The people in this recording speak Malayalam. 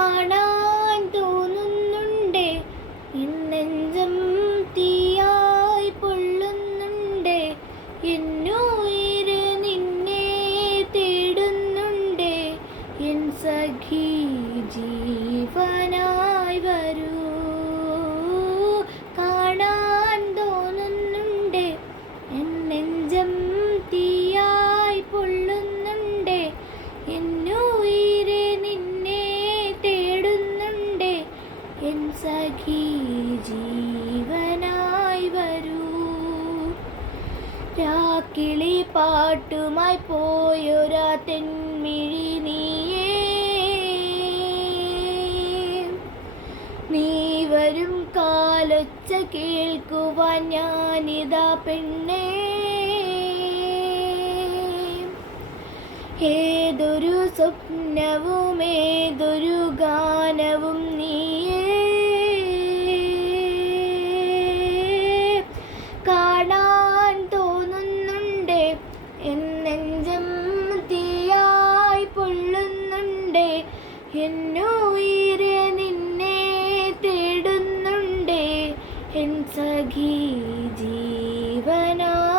കാണാൻ തോന്നുന്നുണ്ട്, എൻ നെഞ്ചം തീയായി പൊള്ളുന്നുണ്ട്, എന്നുയിര് നിന്നെ തേടുന്നുണ്ട്, എൻ സഖി ജീവനായി വരൂ. കാണാൻ തോന്നുന്നുണ്ട്, എൻ നെഞ്ചം തീയായി പൊള്ളുന്നുണ്ട്, എന്നുയിര് നിന്നെ തേടുന്നുണ്ട്, എൻ സഖി ജീവനായി വരൂ. രാക്കിളി പാട്ടുമായി പോയൊരാ തെന്മിഴി നീയേ, നീ വരും കാലൊച്ച കേൾക്കുവാൻ ഞാനിതാ പെണ്ണേ. ഏതൊരു സ്വപ്നവും ഏതൊരു ഗാനവും നീയേ, കാണാൻ തോന്നുന്നുണ്ട്, എൻ നെഞ്ചം തീയായി പൊള്ളുന്നുണ്ട്, എന്നുയിര് നിന്നെ തേടുന്നുണ്ട്, എൻ സഖി ജീവനായി